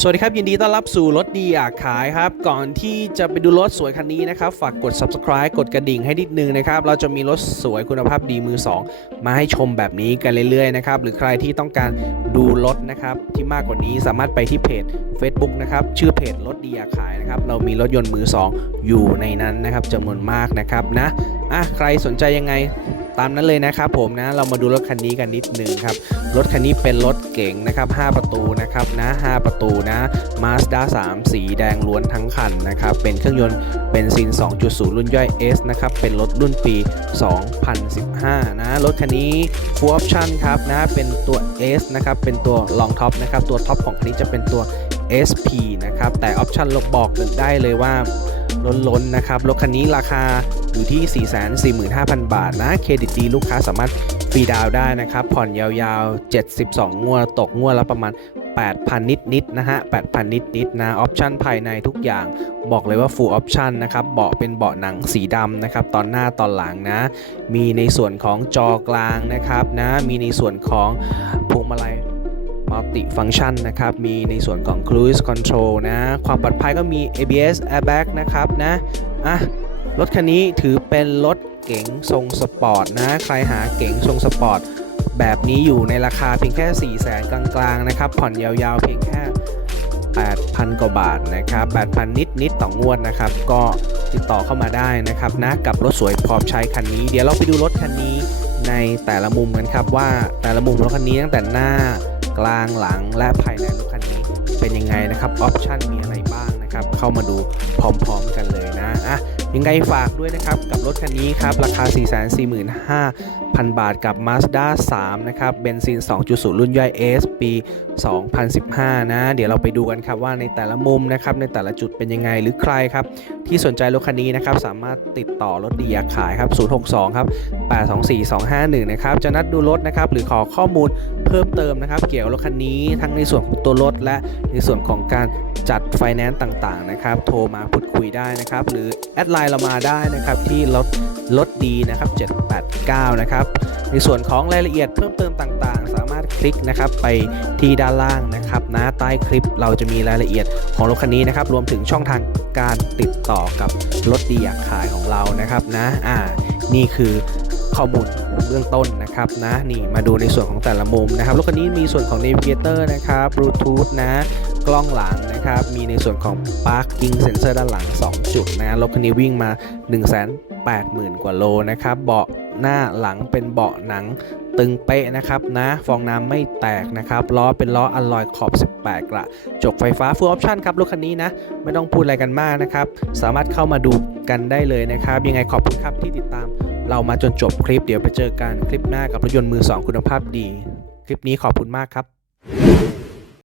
สวัสดีครับ ยินดีต้อนรับสู่รถดีอยากขายครับ ก่อนที่จะไปดูรถสวยคันนี้นะครับ ฝากกด subscribe กดกระดิ่งให้นิดนึงนะครับ เราจะมีรถสวยคุณภาพดีมือ 2 มาให้ชมแบบนี้กันเรื่อยๆนะครับ หรือใครที่ต้องการดูรถนะครับ ที่มากกว่านี้สามารถไปที่เพจ Facebook นะครับ ชื่อเพจรถดีอยากขายนะครับ เรามีรถยนต์มือ 2 อยู่ในนั้นนะครับจำนวนมากนะครับนะ อะใครสนใจยังไงตามนั้นเลยนะครับผมนะเรามาดูรถคันนี้กันนิดนึงครับ รถคันนี้เป็นรถเก๋งนะครับ 5 ประตูนะครับนะ 5 ประตูนะ Mazda 3 สีแดงล้วนทั้งคันนะครับ เป็นเครื่องยนต์เบนซิน 2.0 รุ่นย่อย S นะครับ เป็นรถรุ่นปี 2015 นะ รถคันนี้ Full Option ครับนะ เป็นตัว S นะครับ เป็นตัว Long Top นะครับ ตัวท็อปของคันนี้จะเป็นตัว SP นะครับ แต่ออปชันลบบอกได้เลยว่า ล้นๆนะครับ รถคันนี้ราคาอยู่ที่ 445,000 บาทนะ เครดิตดีลูกค้าสามารถฟรีดาวได้นะครับ ผ่อนยาวๆ 72 งวด ตกงวดละประมาณ 8,000 นิดๆนะฮะ 8,000 นิดๆนะออปชันภายในทุกอย่าง บอกเลยว่า full option นะครับ เบาะเป็นเบาะหนังสีดำนะครับ ตอนหน้าตอนหลังนะ มีในส่วนของจอกลางนะครับนะ มีในส่วนของพวงมาลัย มัลติฟัง c t ชันนะครับ มีในส่วนของ Cruise Control นะ ความปลอดภัยก็มี ABS Airbag นะครับนะอะรถคันนี้ถือเป็นรถเก๋งทรงสปอร์ตนะ ใครหาเก๋งทรงสปอร์ตแบบนี้อยู่ในราคาเพียงแค่ 4 0 0แสนกลางๆ นะครับ ผ่อนยาวๆ เพียงแค่ 8,000 กว่าบาทนะครับ 8,000 นิดนิดๆต่องวดนะครับ ก็ติดต่อเข้ามาได้นะครับนะ กับรถสวยพร้อมใช้คันนี้ เดี๋ยวเราไปดูรถคันนี้ในแต่ละมุมกันครับว่าแต่ละมุมรถคันนี้ตั้งแต่หน้า กลางหลังและภายในรถคันนี้เป็นยังไงนะครับออปชันมีอะไรบ้างนะครับเข้ามาดูพร้อมๆกันเลยนะอะยังไงฝากด้วยนะครับกับรถคันนี้ครับราคา 445,000 445,000 บาทกับ Mazda 3 นะครับเบนซิน 2.0 รุ่นย่อย S ปี 2015 นะ เดี๋ยวเราไปดูกันครับว่าในแต่ละมุมนะครับ ในแต่ละจุดเป็นยังไงหรือใครครับ ที่สนใจรถคันนี้นะครับ สามารถติดต่อรถดีอยากขายครับ 062 ครับ 824 251 นะครับ จะนัดดูรถนะครับ หรือขอข้อมูลเพิ่มเติมนะครับ เกี่ยวกับรถคันนี้ทั้งในส่วนของตัวรถ และในส่วนของการจัดไฟแนนซ์ต่างๆนะครับ โทรมาพูดคุยได้นะครับ หรือแอดไลน์เรามาได้นะครับที่รถรถดีนะครับ789 นะครับในส่วนของรายละเอียดเพิ่มเติมต่างๆ สามารถคลิกนะครับไปที่ด้านล่างนะครับนะใต้คลิปเราจะมีรายละเอียดของรถคันนี้นะครับรวมถึงช่องทางการติดต่อกับรถดีอยากขายของเรานะครับนะอ่านี่คือข้อมูลเบื้องต้นนะครับนะนี่มาดูในส่วนของแต่ละมุมนะครับรถคันนี้มีส่วนของ Navigator นะครับ Bluetooth นะกล้องหลังนะครับ มีในส่วนของ Parking Sensor ด้านหลัง 2 จุดนะรถคันนี้วิ่งมา 180,000 กว่าโลนะครับเบาะ หน้าหลังเป็นเบาะหนังตึงเป๊ะนะครับนะฟองน้ำไม่แตกนะครับล้อเป็นล้ออลลอยขอบ 18 กระจกไฟฟ้า Full Option ครับรถคันนี้นะ ไม่ต้องพูดอะไรกันมากนะครับ สามารถเข้ามาดูกันได้เลยนะครับ ยังไงขอบคุณครับที่ติดตาม เรามาจนจบคลิปเดี๋ยวไปเจอกันคลิปหน้ากับรถยนต์มือ 2 คุณภาพดี คลิปนี้ขอบคุณมากครับ